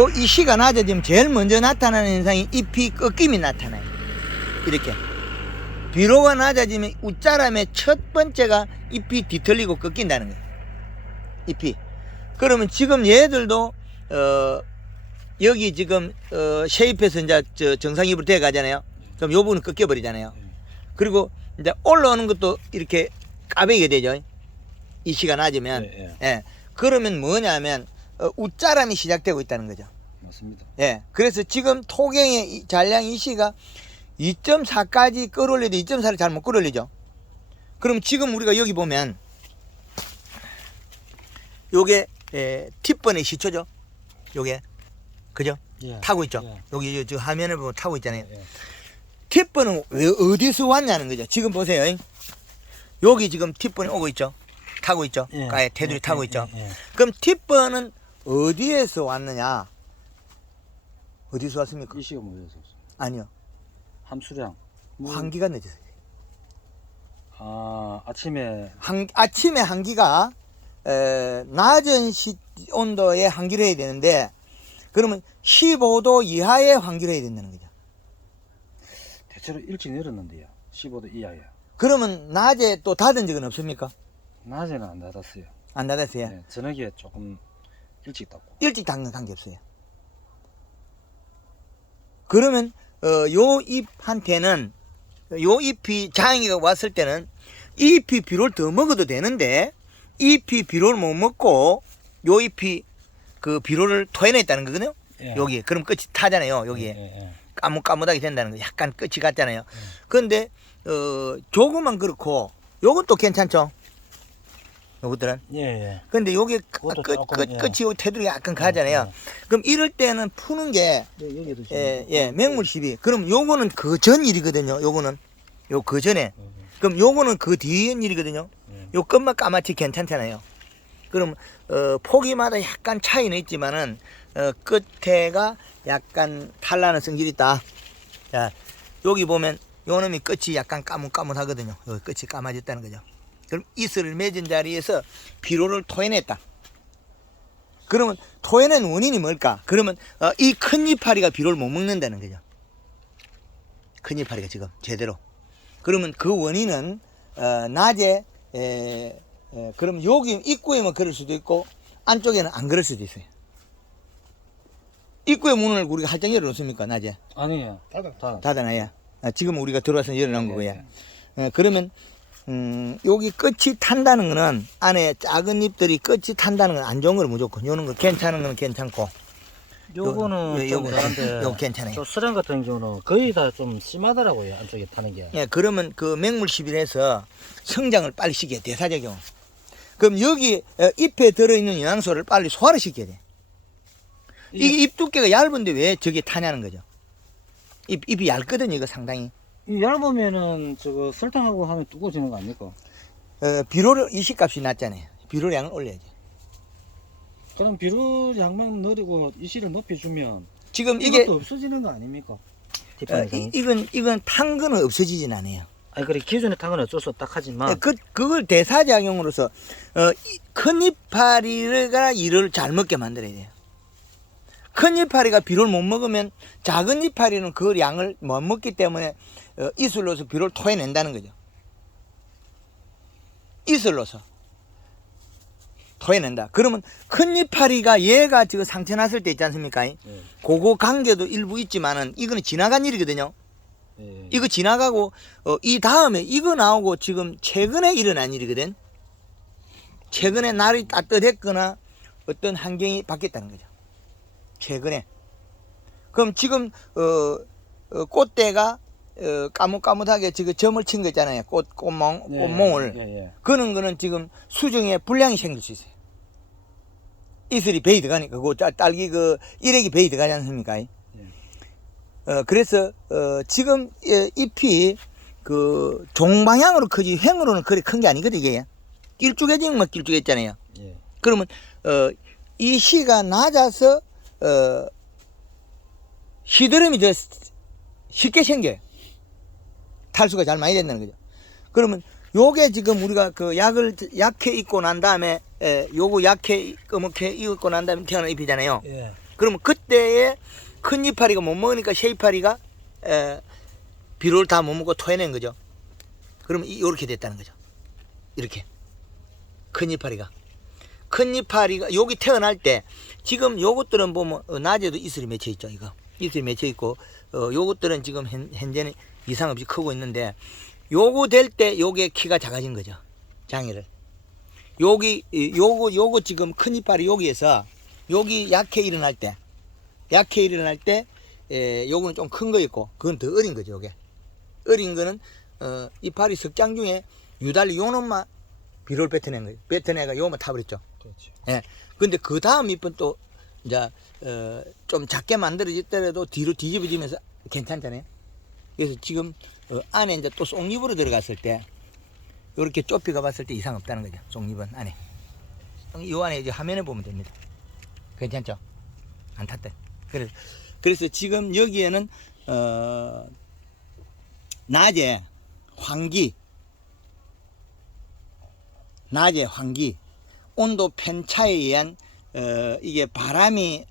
이 시가 낮아지면 제일 먼저 나타나는 현상이 잎이 꺾임이 나타나요. 이렇게 비로가 낮아지면 웃자람의 첫 번째가 잎이 뒤틀리고 꺾인다는 거예요. 잎이. 그러면 지금 얘들도 여기 지금 쉐입에서 이제 정상잎으로 돼 가잖아요. 그럼 요 부분은 꺾여 버리잖아요. 그리고 이제 올라오는 것도 이렇게 까베게 되죠. 이 시가 낮으면. 예. 그러면 뭐냐면 웃자람이 시작되고 있다는 거죠. 맞습니다. 예. 그래서 지금 토경의 잔량 이 시가 2.4까지 끌어올려도 2.4를 잘 못 끌어올리죠. 그럼 지금 우리가 여기 보면 요게 팁번의 시초죠. 요게 그죠? 예. 타고 있죠. 예. 여기 저 화면을 보면 타고 있잖아요. 예. 팁번은 왜 어디서 왔냐는 거죠. 지금 보세요. 여기 지금 팁번이 오고 있죠. 타고 있죠. 예. 가에 테두리 타고 있죠. 예. 그럼 팁번은 어디에서 왔느냐? 어디서 왔습니까? 이 시가 뭐였어? 아니요. 함수량. 환기가 늦었어요. 아, 아침에. 아침에 한기가 낮은 온도에 환기를 해야 되는데 그러면 15도 이하의 환기를 해야 된다는 거죠. 대체로 일찍 내렸는데요. 15도 이하야. 그러면 낮에 또 닫은 적은 없습니까? 낮에는 안 닫았어요. 안 닫았어요. 네, 저녁에 조금 일찍 닫고. 일찍 닫는 관계 없어요. 그러면 요 잎한테는 요 잎이 장애가 왔을 때는 잎이 비료를 더 먹어도 되는데 잎이 비료를 못 먹고 요 잎이 그 비료를 토해냈다는 거거든요. 예. 여기 그럼 끝이 타잖아요. 여기에 예. 까뭇까뭇하게 된다는 거. 약간 끝이 같잖아요. 그런데 조금만 그렇고 요것도 괜찮죠. 요것들은. 예. 근데 요게 그것도 조금, 예. 끝이 요 테두리 약간 가잖아요. 예. 그럼 이럴 때는 푸는 게 여기도 맹물 시비. 그럼 요거는 그 전 일이거든요. 요거는 요 그 전에. 그럼 요거는 그 뒤에 일이거든요. 요 끝만 까맣지 괜찮잖아요. 그럼 포기마다 약간 차이는 있지만은 끝에가 약간 탈나는 성질이 있다. 자, 여기 보면 요 놈이 끝이 약간 까뭇까뭇하거든요. 여기 끝이 까마졌다는 거죠. 그럼 이슬을 맺은 자리에서 비료를 토해냈다. 그러면 토해낸 원인이 뭘까? 그러면 이 큰 이파리가 비료를 못 먹는다는 거죠. 큰 이파리가 지금 제대로. 그러면 그 원인은 낮에 그럼 여기 입구에만 그럴 수도 있고 안쪽에는 안 그럴 수도 있어요. 입구의 문을 우리가 활짝 열어놓습니까? 낮에? 아니에요. 닫아놔야. 지금 우리가 들어와서 열어놓은 거고요. 그러면 여기 끝이 탄다는 거는 안에 작은 잎들이 끝이 탄다는 건 안 좋은 거 무조건. 요런 거 괜찮은 건 괜찮고. 요거는 좀 그런데 요거 괜찮아요. 저 수량 같은 경우는 거의 다 좀 심하더라고요. 안쪽에 타는 게. 예, 그러면 그 맹물 시비해서 성장을 빨리 시켜야 돼. 대사작용. 그럼 여기 잎에 들어있는 영양소를 빨리 소화를 시켜야 돼. 이게 잎 두께가 얇은데 왜 저게 타냐는 거죠. 잎이 얇거든요, 이거 상당히. 이 얇으면은 저거 설탕하고 하면 두꺼워지는 거 아닙니까? 비료를 이식값이 낮잖아요. 비료 양을 올려야지. 그럼 비료 양만 늘리고 이시를 높여주면 지금 이게 이것도 없어지는 거 아닙니까? 이건 탄 거는 없어지진 않아요. 아니 그래 기존에 탄 건 어쩔 수 없다 하지만 그걸 대사작용으로서 큰 이파리가 이를 잘 먹게 만들어야 돼요. 큰 이파리가 비료를 못 먹으면 작은 이파리는 그 양을 못 먹기 때문에 이슬로서 비료를 토해낸다는 거죠. 이슬로서 토해낸다. 그러면 큰 이파리가 얘가 지금 상처 났을 때 있지 않습니까? 그거 관계도 일부 있지만은 이거는 지나간 일이거든요. 이거 지나가고 이 다음에 이거 나오고 지금 최근에 일어난 일이거든. 최근에 날이 따뜻했거나 어떤 환경이 바뀌었다는 거죠. 최근에. 그럼 지금 꽃대가 까뭇까뭇하게 지금 점을 친 거 있잖아요. 꽃몽을. 그런 거는 지금 수정에 불량이 생길 수 있어요. 이슬이 베이 들어가니까 그 딸기 그 일액이 베이 들어가지 않습니까? 그래서 지금 잎이 그 종방향으로 크지 횡으로는 그리 큰 게 아니거든 이게. 길쭉해지면 막 길쭉했잖아요. 그러면 이 시가 낮아서 시드름이 더 쉽게 생겨요. 탈수가 잘 많이 된다는 거죠. 그러면 요게 지금 우리가 그 약을 약해 입고 난 다음에 요거 약해 검게 입고 난 다음에 태어난 잎이잖아요. 예. 그러면 그때에 큰 이파리가 못 먹으니까 새 이파리가 비료를 다 못 먹고 토해낸 거죠. 그러면 이렇게 됐다는 거죠. 이렇게 큰 이파리가 여기 태어날 때 지금 요것들은 보면 낮에도 이슬이 맺혀 있죠. 이거 이슬이 맺혀 있고 요것들은 지금 현재는 이상 없이 크고 있는데 요거 될 때 요게 키가 작아진 거죠. 장애를 요거 지금 큰 이파리 여기에서 여기 약해 일어날 때 요거는 좀 큰 거 있고 그건 더 어린 거죠. 요게 어린 거는 이파리 석장 중에 유달리 요놈만 비료를 뱉어낸 거예요. 뱉어내가 요만 타버렸죠. 그렇죠. 예. 근데 그 다음 잎은 또 이제 좀 작게 만들어졌더라도 뒤로 뒤집어지면서 괜찮잖아요. 그래서 지금 안에 이제 또 쏙잎으로 들어갔을 때 이렇게 좁히가 봤을 때 이상 없다는 거죠. 쏙잎은 안에. 이 안에 이제 화면에 보면 됩니다. 괜찮죠? 안 탔대. 그래서 지금 여기에는 낮에 환기, 온도 편차에 의한 이게 바람이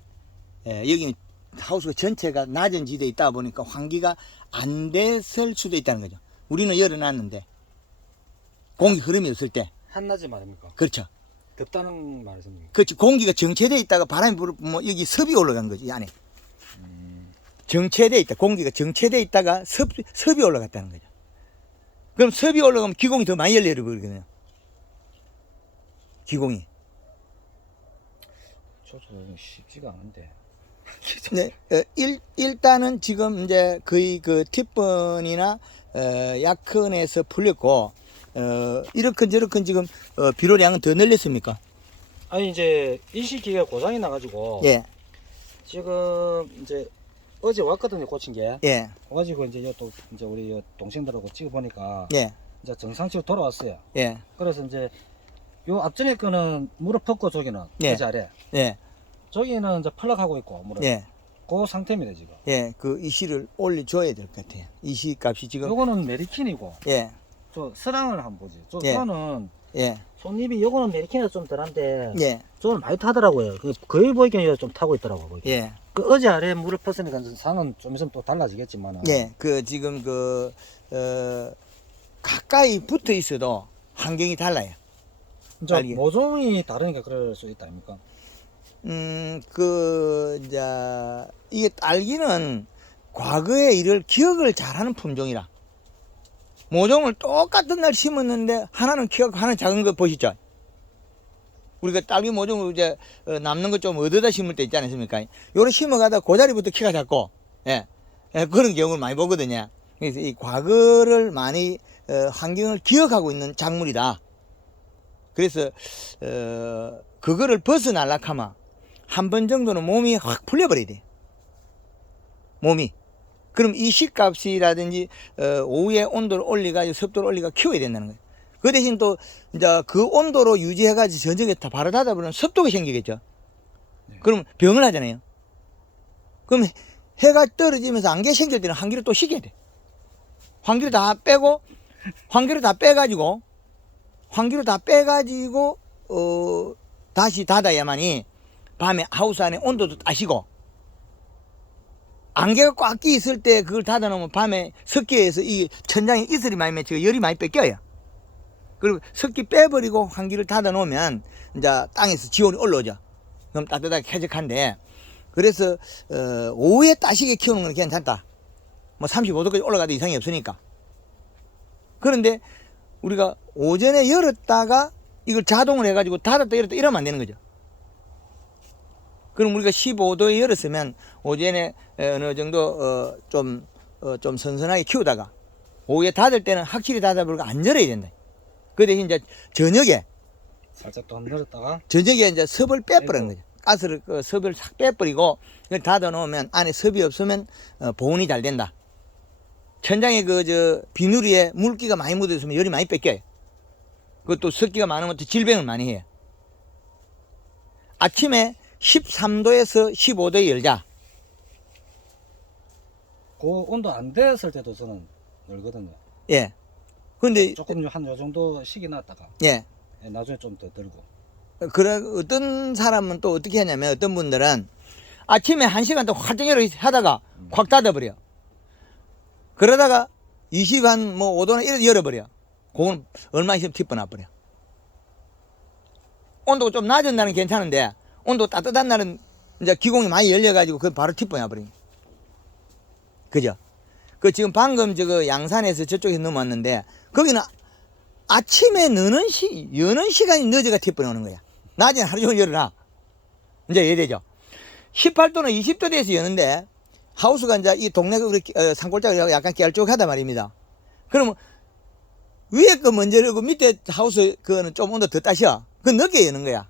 여기 하우스가 전체가 낮은 지대에 있다 보니까 환기가 안 됐을 수도 있다는 거죠. 우리는 열어놨는데 공기 흐름이 없을 때. 한낮에 말입니까? 그렇죠. 덥다는 말씀입니까? 그렇지. 공기가 정체되어 있다가 바람이 불면 여기 습이 올라간 거지, 이 안에. 정체되어 있다. 공기가 정체되어 있다가 습이 올라갔다는 거죠. 그럼 습이 올라가면 기공이 더 많이 열려버리거든요. 기공이. 저도 쉽지가 않은데. 네, 일단은 지금 이제 거의 그 팁번이나 약큰에서 풀렸고 이렇게 저렇게 지금 비료량은 더 늘렸습니까? 아니 이제 일시기가 고장이 나가지고 예, 지금 이제 어제 왔거든요, 고친 게. 예, 와가지고 이제 또 이제 우리 동생들하고 찍어 보니까 예, 이제 정상치로 돌아왔어요. 예, 그래서 이제 요 앞전에 거는 물을 퍼고 저기는 예. 그 아래 예, 저기는 이제 펄럭하고 있고 물을 예, 그 상태입니다 지금. 예. 그 이시를 올려줘야 될 것 같아요. 이시 값이 지금. 요거는 메리킨이고 예, 저 서랑을 한번 보지. 예. 저는 예, 손잎이 요거는 메리킨이 좀 덜한데 예, 저는 많이 타더라고요. 거의 보이기엔 좀 타고 있더라고 보이기. 예, 그 어제 아래 물을 폈으니까 상은 좀 있으면 또 달라지겠지만. 예. 그 지금 가까이 붙어 있어도 환경이 달라요. 이제 딸기. 모종이 다르니까 그럴 수 있다 아닙니까? 이제 이게 딸기는 과거의 일을 기억을 잘하는 품종이라. 모종을 똑같은 날 심었는데 하나는 키가 하나는 작은 거 보시죠. 우리가 딸기 모종을 이제 남는 거 좀 얻어다 심을 때 있지 않습니까? 요래 심어가다 그 자리부터 키가 작고, 예, 그런 경우를 많이 보거든요. 그래서 이 과거를 많이 환경을 기억하고 있는 작물이다. 그래서 그거를 벗어나려고 하면 한 번 정도는 몸이 확 풀려버려야 돼. 몸이. 그럼 이 식값이라든지 오후에 온도를 올리가지고 습도를 올리가 키워야 된다는 거예요. 그 대신 또 이제 그 온도로 유지해가지고 저녁에 다 바로 닫아버리면 습도가 생기겠죠. 네. 그럼 병을 하잖아요. 그럼 해가 떨어지면서 안개 생길 때는 환기를 또 시켜야 돼. 환기를 다 빼고 환기를 다 빼가지고 다시 닫아야만이 밤에 하우스 안에 온도도 따시고 안개가 꽉 끼 있을 때 그걸 닫아 놓으면 밤에 습기에서 이 천장에 이슬이 많이 맺히고 열이 많이 뺏겨요. 그리고 습기 빼버리고 환기를 닫아 놓으면 이제 땅에서 지온이 올라오죠. 그럼 따뜻하게 쾌적한데 그래서 오후에 따시게 키우는 건 괜찮다. 뭐 35도까지 올라가도 이상이 없으니까. 그런데 우리가 오전에 열었다가 이걸 자동을 해가지고 닫았다 열었다 이러면 안 되는 거죠. 그럼 우리가 15도에 열었으면 오전에 어느 정도 좀 선선하게 키우다가 오후에 닫을 때는 확실히 닫아버리고 안 열어야 된다. 그 대신 이제 저녁에 살짝 더 늘었다가 저녁에 이제 섭을 빼버리는 거죠. 가스를 섭을 싹 빼버리고 그걸 닫아 놓으면 안에 섭이 없으면 보온이 잘 된다. 천장에 비누리에 물기가 많이 묻어 있으면 열이 많이 뺏겨요. 그것도 습기가 많으면 또 질병을 많이 해요. 아침에 13도에서 15도에 열자. 그 온도 안 됐을 때도 저는 열거든요. 예. 근데 조금 한 요 정도 시기 놨다가 예. 나중에 좀 더 들고. 그래 어떤 사람은 또 어떻게 하냐면 어떤 분들은 아침에 1시간 동안 활짝 하다가 확 닫아버려. 그러다가 20한 뭐 5도나 이래 열어버려. 그건 얼마 있으면 티버 나버려. 온도가 좀 낮은 날은 괜찮은데 온도 따뜻한 날은 이제 기공이 많이 열려가지고 그 바로 티버 나버려. 그죠? 그 지금 방금 저거 양산에서 저쪽에서 넘어왔는데 거기는 아침에 여는 시간이 늦어가 티버 나오는 거야. 낮에는 하루 종일 열어놔. 이제 이해되죠? 18도나 20도 돼서 여는데 하우스가 이제 이 동네가 우리 산골짜기가 약간 깨알쭉하단 말입니다. 그러면 위에 거 먼저 열고 밑에 하우스 그거는 좀 온도 더 따셔. 그건 늦게 여는 거야.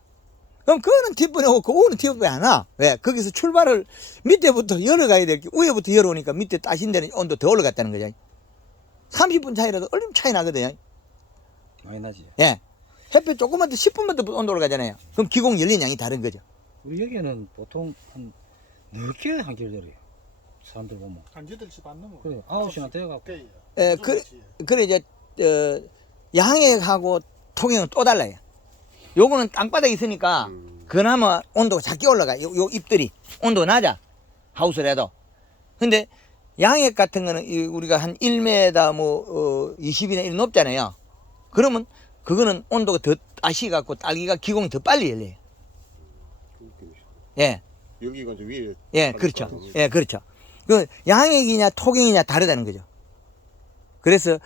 그럼 그거는 티브내고 그거는 티브에 안 와. 왜? 거기서 출발을 밑에부터 열어가야 될 게 위에부터 열어오니까 밑에 따신 데는 온도 더 올라갔다는 거죠. 30분 차이라도 얼른 차이 나거든요. 많이 나지. 예. 햇볕 조금만 더 10분만 더 온도 올라가잖아요. 그럼 기공 열린 양이 다른 거죠. 우리 여기는 보통 한 4개 한길 열어요. 사람들 보면. 한 8시 반 넘어. 그래, 9시나 돼갖고. 예, 그래 이제 양액하고 통행은 또 달라요. 요거는 땅바닥에 있으니까 그나마 온도가 작게 올라가. 요 잎들이 온도가 낮아. 하우스라도. 근데 양액 같은 거는 우리가 한 1m 뭐 20이나 이렇게 높잖아요. 그러면 그거는 온도가 더 따시 갖고 딸기가 기공이 더 빨리 열려요. 예. 여기가 저 위에. 예, 그렇죠. 예, 그렇죠. 그 양액이냐 토경이냐 다르다는 거죠. 그래서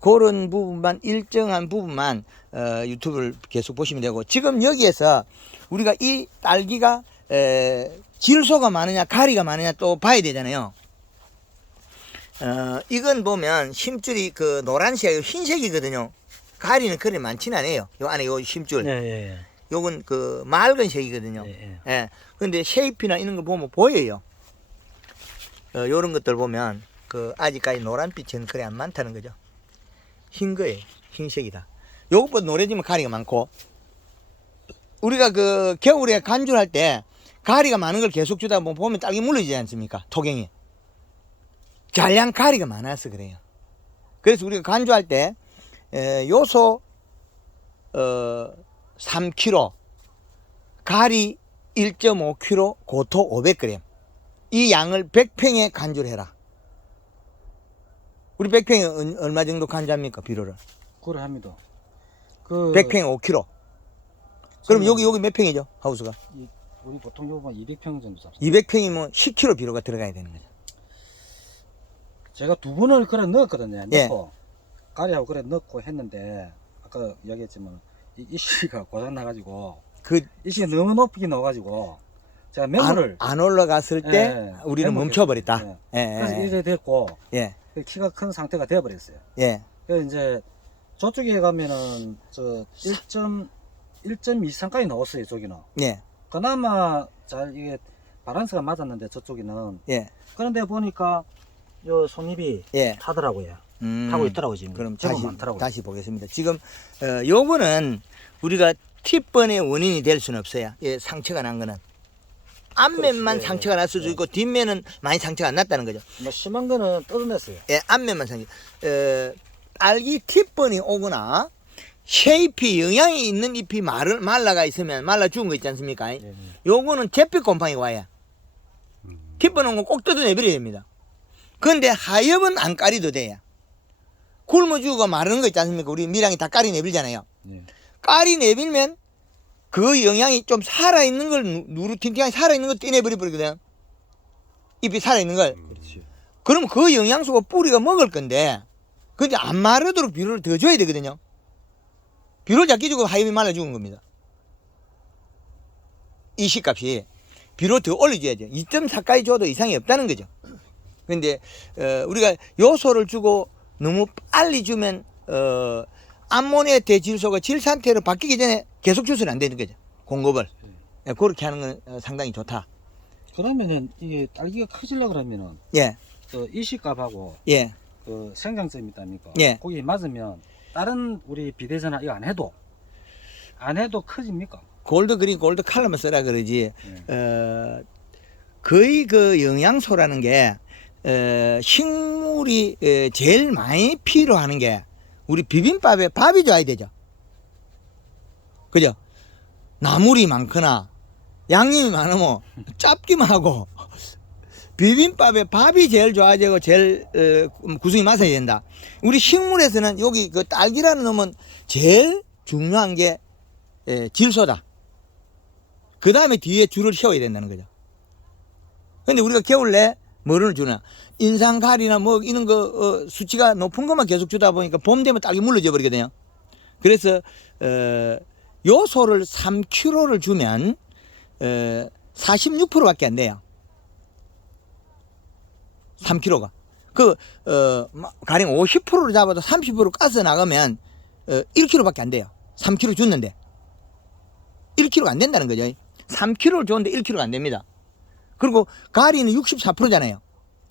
그런 부분만 일정한 부분만 유튜브를 계속 보시면 되고 지금 여기에서 우리가 이 딸기가 질소가 많으냐 가리가 많으냐 또 봐야 되잖아요. 이건 보면 심줄이 그 노란색 흰색이거든요. 가리는 그리 많지는 않아요. 요 안에 요 심줄. 예. 요건 그 맑은 색이거든요. 예. 예. 근데 쉐이프나 이런 거 보면 보여요. 요런 것들 보면 그 아직까지 노란빛은 그래 안 많다는 거죠. 흰 거예요. 흰색이다. 요것보다 노래지면 가리가 많고 우리가 그 겨울에 간주할 때 가리가 많은 걸 계속 주다 보면 딸기 물러지지 않습니까? 토경이. 잔량 가리가 많아서 그래요. 그래서 우리가 간주할 때 요소 3kg, 가리 1.5kg, 고토 500g. 이 양을 100평에 간주를 해라. 우리 100평에 얼마 정도 간주합니까, 비료를? 그래 합니다. 그 100평에 5kg. 그럼 여기 몇 평이죠, 하우스가? 우리 보통 요번 200평 정도 잡습니다. 200평이면 10kg 비료가 들어가야 되는 거죠. 제가 2번을 그래 넣었거든요. 예. 넣고 가리하고 그래 넣고 했는데 아까 이야기했지만 이씨가 고장 나가지고 그 이씨가 너무 높게 넣어가지고 제가 매물을 안 올라갔을 때 우리는 멈춰버렸다. 그래서 이래 됐고 예. 키가 큰 상태가 되어버렸어요. 예. 그래서 이제 저쪽에 가면은 저 1.23까지 나왔어요. 저기는. 예. 그나마 잘 이게 바란스가 맞았는데 저쪽에는. 예. 그런데 보니까 요 손입이 예. 타더라고요. 타고 있더라고요 지금. 그럼 제법 많더라고요. 다시 보겠습니다. 지금 요거는 우리가 팁번의 원인이 될 수는 없어요. 예, 상처가 난 거는 앞면만 그렇지. 상처가 날 수도 있고 뒷면은 많이 상처가 안 났다는 거죠. 뭐 심한 거는 뜯어냈어요. 예, 앞면만 상처. 딸기 팁번이 오거나 쉐잎이 영양이 있는 잎이 말라가 있으면 말라 죽은 거 있지 않습니까? 예. 요거는 잿빛 곰팡이 와요. 팁번 온 거 꼭 뜯어내버려야 됩니다. 그런데 하엽은 안 까리도 돼요. 굶어 죽고 마르는 거 있지 않습니까? 우리 밀양이 다 까리 내밀잖아요. 예. 까리 내밀면 그 영양이 좀 살아있는 걸 누르팅팅하게 살아있는 걸 떼내버리거든. 잎이 살아있는 걸. 그렇지. 그럼 그 영양소가 뿌리가 먹을 건데 근데 안 마르도록 비료를 더 줘야 되거든요. 비료를 작게 주고 하엽이 말라 죽은 겁니다. 이 시값이 비료 더 올려줘야죠. 2.4까지 줘도 이상이 없다는 거죠. 근데 우리가 요소를 주고 너무 빨리 주면 암모니아 대질소가 질 상태로 바뀌기 전에 계속 줘서는 안 되는 거죠. 공급을. 그렇게 하는 건 상당히 좋다. 그러면은 이게 딸기가 커지려 그러면은 예. 그 이식값하고 예. 그 생장점 있답니까? 예. 거기 맞으면 다른 우리 비대전화 이거 안 해도 커집니까? 골드 그린 골드 칼라만 써라 그러지. 예. 거의 그 영양소라는 게 식물이 제일 많이 필요하는 게 우리 비빔밥에 밥이 좋아야 되죠. 그죠? 나물이 많거나 양념이 많으면 짭기만 하고 비빔밥에 밥이 제일 좋아지고 제일 구성이 맞아야 된다. 우리 식물에서는 여기 그 딸기라는 놈은 제일 중요한 게 질소다. 그 다음에 뒤에 줄을 세워야 된다는 거죠. 근데 우리가 겨울에 뭐를 주나? 인상가리나 뭐 이런 거 수치가 높은 것만 계속 주다 보니까 봄 되면 딸기 물러져 버리거든요. 그래서 요소를 3kg를 주면 46%밖에 안 돼요. 3kg가. 가령 50%를 잡아도 30% 가스 나가면 1kg밖에 안 돼요. 3kg 줬는데 1kg가 안 된다는 거죠. 3kg를 줬는데 1kg가 안 됩니다. 그리고 가리는 64%잖아요.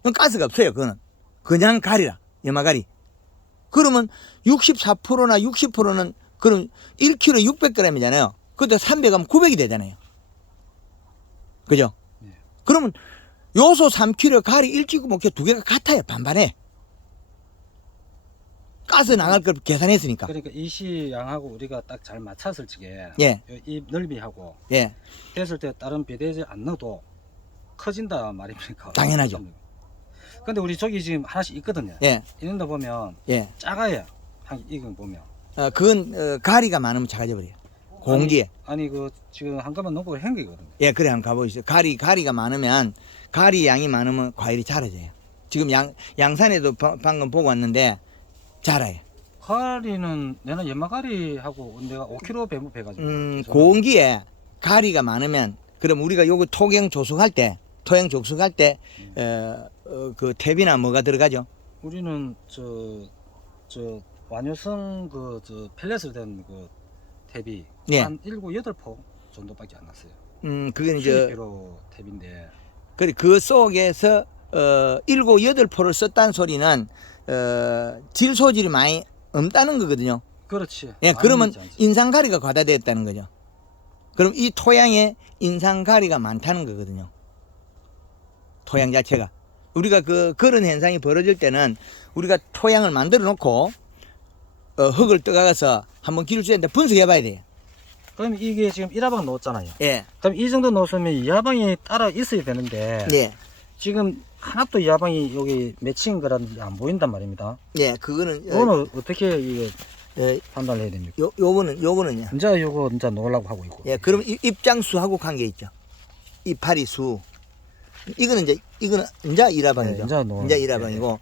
그럼 가스가 없어요. 그거는 그냥 가리라, 염화가리. 그러면 64%나 60%는 그럼 1kg 600g이잖아요. 그때 300하면 900이 되잖아요. 그죠? 네. 그러면 요소 3kg, 가리 1kg 목표 두 개가 같아요. 반반에. 가스 나갈 걸 계산했으니까. 그러니까 이시 양하고 우리가 딱 잘 맞췄을 적에 예. 이 넓이하고 예. 했을 때 다른 비대지 안 넣어도 커진다 말입니까? 당연하죠. 근데 우리 저기 지금 하나씩 있거든요. 예. 이런 데 보면 예. 작아요. 한 이건 보면. 그건 가리가 많으면 작아져 버려요. 공기에. 아니 그 지금 한가만 농부가 행기거든요. 예, 그래 한번 가보시죠. 가리가 많으면 가리 양이 많으면 과일이 자라져요. 지금 양산에도 방금 보고 왔는데 자라요. 가리는 내가 연마가리하고 내가 5kg 배무해가지고. 공기에 가리가 많으면 그럼 우리가 요거 토양 조숙할 때 그 탭이나 뭐가 들어가죠? 우리는 저 완효성 저 펠렛으로 된 그 탭이 예. 한 7, 8포 정도밖에 안 났어요. 그건 이제 수입비로 탭인데. 그 속에서 7, 8포를 썼다는 소리는 질소질이 많이 없다는 거거든요. 그렇지. 예, 그러면 많이 있지 않지. 인산가리가 과다되었다는 거죠. 그럼 이 토양에 인산가리가 많다는 거거든요. 토양 자체가. 우리가 그런 현상이 벌어질 때는 우리가 토양을 만들어 놓고 흙을 떠가서 한번 기술수한테 분석해 봐야 돼요. 그럼 이게 지금 1하방 넣었잖아요. 예. 그럼 이 정도 넣었으면 2하방이 따라 있어야 되는데 예. 지금 하나도 2하방이 여기 맺힌 거라든지 안 보인단 말입니다. 예, 그거는 이거는 어떻게 이거 예, 판단을 해야 됩니까? 요거는요. 이제 요거 이제 넣으려고 하고 있고. 예, 그럼 입장수하고 관계 있죠. 이파리 수. 이거는 이제 1화방이죠. 네, 이제 넣어요. 이제 1화방이고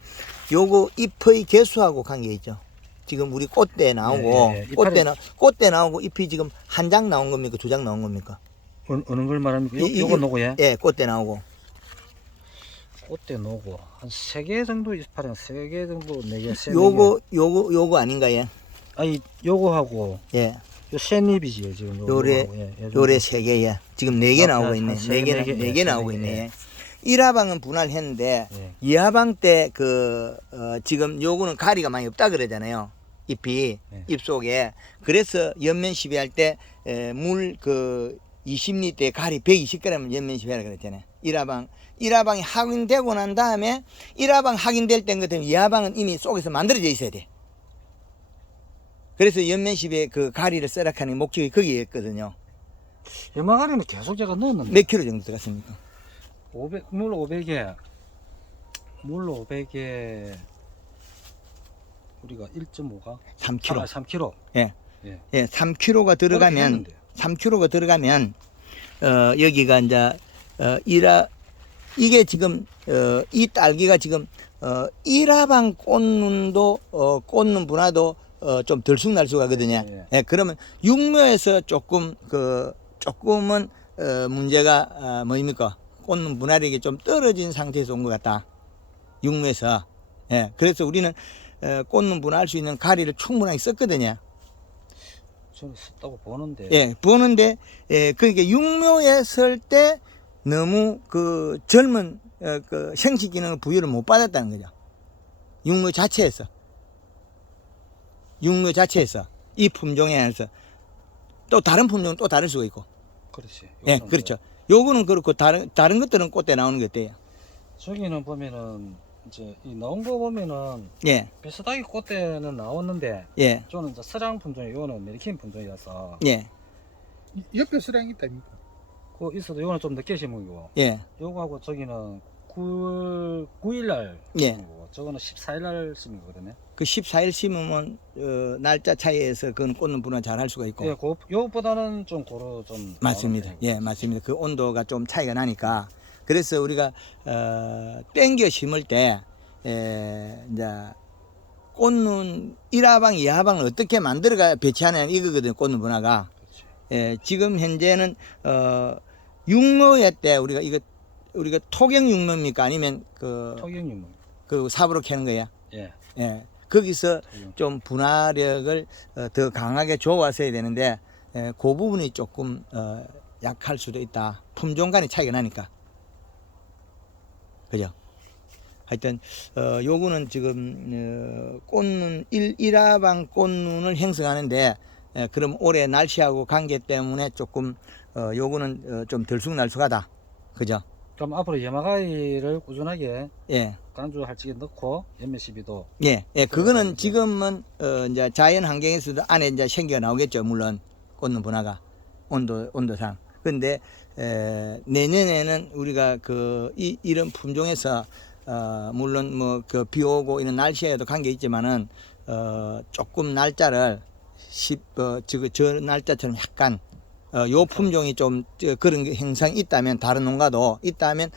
요거 잎의 개수하고 관계 있죠. 지금 우리 꽃대 나오고 예, 예. 꽃대 나오고 잎이 지금 한 장 나온 겁니까? 두 장 나온 겁니까? 어느 걸 말합니까? 요거 넣고 예. 예, 꽃대 나오고. 꽃대 넣고 한 3개 정도 이파리 3개 정도 4개 3개. 요거 아닌가 예? 아니 요거하고 예. 요 샌잎이지 지금 요래 요래 3개에 지금 4개 나오고 있네. 4개 나오고 있네. 1화방은 분할했는데 예. 2화방 때 지금 요거는 가리가 많이 없다 그러잖아요. 잎이 예. 잎 속에. 그래서 연면 시비할 때 물 20리터에 가리 120g 연면 시비하라 그랬잖아요. 1화방이 확인되고 난 다음에 1화방 확인될 땐 같으면 2화방은 이미 속에서 만들어져 있어야 돼. 그래서 연면십에 그 가리를 썰락하는 목적이 거기에 있거든요. 연마가리는 계속 제가 넣었는데 몇 킬로 정도 들어갔습니까? 500, 물 500에 우리가 1.5가 3kg. 3kg. 예. 예. 예, 3kg가 들어가면 여기가 이제 이게 지금 이 딸기가 지금 1화방 꽂는 분화도 좀 들쑥날쑥하거든요. 예. 예, 그러면 육묘에서 조금은 문제가 뭐입니까? 꽂는 분화력이 좀 떨어진 상태에서 온 것 같다. 육묘에서. 예, 그래서 우리는 꽂는 분화할 수 있는 가리를 충분하게 썼거든요. 저는 썼다고 보는데. 예, 보는데 그게 육묘에 설 때 너무 그 젊은 그 생식 기능을 부여를 못 받았다는 거죠. 육묘 자체에서 이 품종에 한해서 또 다른 품종은 또 다를 수가 있고. 그렇지. 예, 그렇죠. 요거는 그렇고 다른 것들은 꽃대 나오는 것 같아요. 저기는 보면은 이제 이 나온 거 보면은 예, 비슷하게 꽃대는 나왔는데 예, 저는 이제 서량 품종이 요거는 메리킨 품종이라서 예. 옆에 수량이 있다니까. 그 있어도 요거는 좀 늦게 심은 거고. 예, 요거하고 저기는 9일 날 예. 심은 거고. 저거는 14일 날 심은 거거든요. 그 14일 심으면 날짜 차이에서 그건 꽂는 분은 잘 할 수가 있고. 예, 요거보다는 좀 고로 좀 맞습니다. 나오는 편이고. 예, 맞습니다. 그 온도가 좀 차이가 나니까. 그래서 우리가 땡겨 심을 때 이제 꽂는 1하방, 2하방을 어떻게 만들어가 배치하냐 이거거든요. 꽂는 분화가. 그렇지. 예, 지금 현재는 육묘회 때 우리가 토경 육묘입니까? 아니면 토경님. 그 삽으로 캐는 거예요? 예. 예. 거기서 토경. 좀 분화력을 더 강하게 줘왔어야 되는데 그 부분이 조금 약할 수도 있다. 품종 간의 차이가 나니까. 그죠? 하여튼 요거는 지금 꽃눈 1화방 꽃눈을 형성하는데 그럼 올해 날씨하고 관계 때문에 조금 요거는 좀 들쑥날쑥하다. 그죠? 그럼 앞으로 예마가이를 꾸준하게 예. 간주할 적에 넣고 연매 시비도 예, 예, 그거는 지금은 이제 자연 환경에서도 안에 이제 생겨 나오겠죠. 물론 꽂는 분화가 온도상. 근데 내년에는 우리가 이런 품종에서 물론 뭐 그 비 오고 이런 날씨에도 관계 있지만은 조금 날짜를 저 날짜처럼 약간 요 품종이 좀 그런 게 형상이 있다면 다른 농가도 있다면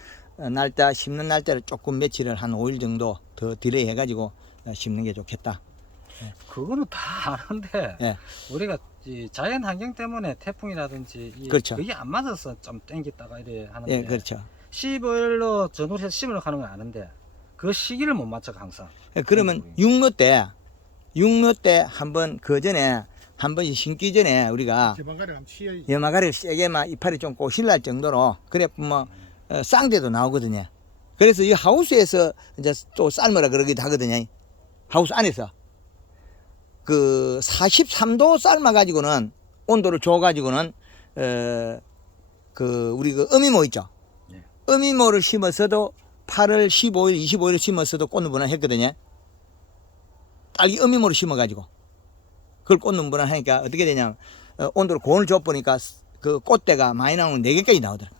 날짜 심는 날짜를 조금 며칠을 한 5일 정도 더 딜레이 해가지고 심는 게 좋겠다. 그거는 다 아는데 예. 우리가 이 자연 환경 때문에 태풍이라든지 그렇죠. 그게 안 맞아서 좀 땡겼다가 이래 하는데 예, 그렇죠. 12월로 전후해서 심으러 가는 건 아는데 그 시기를 못 맞춰 항상. 예, 그러면 육묘 때 한번 그 전에 한 번씩 심기 전에 우리가 제방가를 한번 치야지. 염화가리를 세게만 이파리 좀 꼬실날 정도로 그래 뭐 쌍대도 나오거든요. 그래서 이 하우스에서 이제 또 삶으라 그러기도 하거든요. 하우스 안에서 그 43도 삶아 가지고는 온도를 줘 가지고는 그 우리 그 어미모 있죠. 네. 어미모를 심었어도 8월 15일, 25일 심었어도 꽂는 분할 했거든요. 딸기 어미모를 심어 가지고 그걸 꽂는 분할 하니까 어떻게 되냐? 온도를 고온을 줘 보니까 그 꽃대가 많이 나오는 4개까지 나오더라.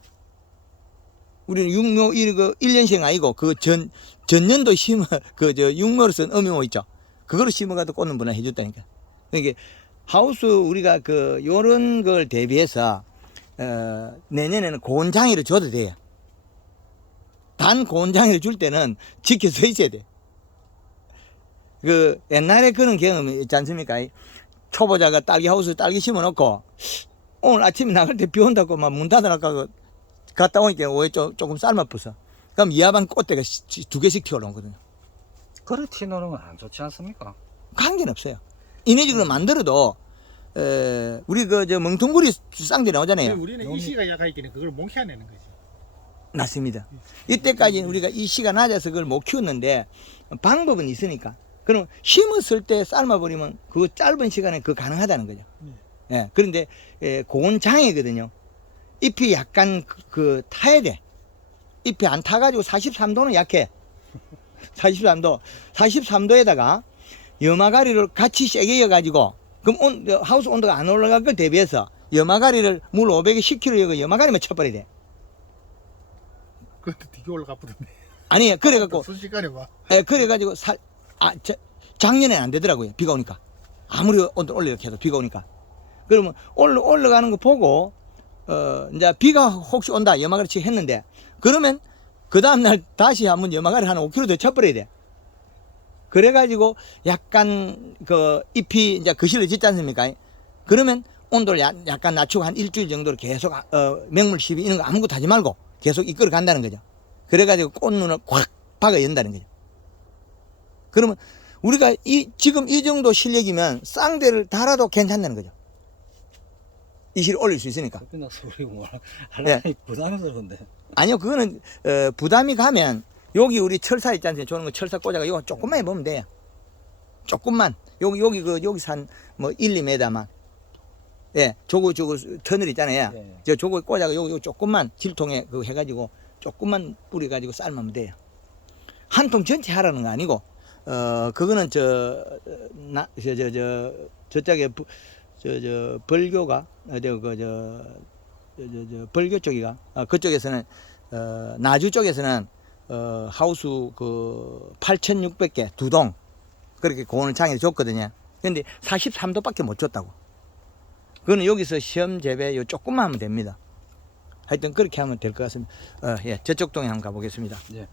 우리는 육묘 1년생 아니고 그 전년도 심어 육묘로 쓴 어미모 있죠. 그거로 심어가도 꽂는 분할 해줬다니까. 그러니까 하우스 우리가 요런 걸 대비해서 내년에는 고온 장애를 줘도 돼요. 단 고온 장애를 줄 때는 지켜 서 있어야 돼. 그 옛날에 그런 경험이 있지 않습니까? 초보자가 딸기 하우스 딸기 심어 놓고 오늘 아침에 나갈 때 비 온다고 막 문 닫아놓고 갔다 오니까 오해 조금 삶아 부서. 그럼 이하방 꽃대가 2개씩 튀어나오거든요. 그래 튀노는 건 안 좋지 않습니까? 관계는 없어요. 인위적으로 만들어도 우리 저 멍텅구리 쌍들이 나오잖아요. 우리는 이 시가 약하기 때문에 그걸 못 키워내는 거지. 맞습니다. 이때까지는 우리가 이 씨가 낮아서 그걸 못 키웠는데 방법은 있으니까. 그럼 심었을 때 삶아버리면 그 짧은 시간에 그거 가능하다는 거죠. 예. 그런데 고온 장애거든요. 잎이 약간 타야 돼. 잎이 안 타가지고 43도는 약해. 43도. 43도에다가 염화가리를 같이 세게 이어가지고 그럼 하우스 온도가 안 올라갈 걸 대비해서 염화가리를 물 500에 10kg 여고 염화가리만 쳐버려야 돼. 그것도 되게 올라가 버렸네. 아니, 그래갖고. 순식간에 봐. 예, 그래가지고 작년에는 안 되더라고요. 비가 오니까. 아무리 온도 올리려고 해도 비가 오니까. 그러면 올라가는 거 보고, 이제 비가 혹시 온다, 염화가리 치고 했는데, 그러면 그 다음날 다시 한번 염화가리 한 5kg 더 쳐버려야 돼. 그래가지고 약간 잎이 이제 거실로 짓지 않습니까? 그러면 온도를 약간 낮추고 한 일주일 정도로 계속 맹물 시비 이런 거 아무것도 하지 말고 계속 이끌어 간다는 거죠. 그래가지고 꽃눈을 꽉 박아 연다는 거죠. 그러면 우리가 지금 이 정도 실력이면 쌍대를 달아도 괜찮다는 거죠. 이 실을 올릴 수 있으니까. 끝나서 우리 뭐 하려니 부담스러운데. 아니요, 그거는 부담이 가면 여기 우리 철사 있지 않습니까? 저는 거 철사 꽂아가 이거 조금만 해보면 돼요. 조금만 여기 산 뭐 1, 2m만. 예, 저거 터널 있잖아요. 예. 저거 꽂아가 요거 조금만 질통에 그거 해가지고 조금만 뿌려가지고 삶으면 돼요. 한 통 전체 하라는 거 아니고 그거는 저쪽에 벌교가 벌교 쪽이가 그쪽에서는 나주 쪽에서는 하우스 그 8,600개 2동 그렇게 고온을 장에 줬거든요. 근데 43도밖에 못 줬다고. 그거는 여기서 시험 재배 요 조금만 하면 됩니다. 하여튼 그렇게 하면 될 것 같습니다. 예, 저쪽 동에 한번 가보겠습니다. 예.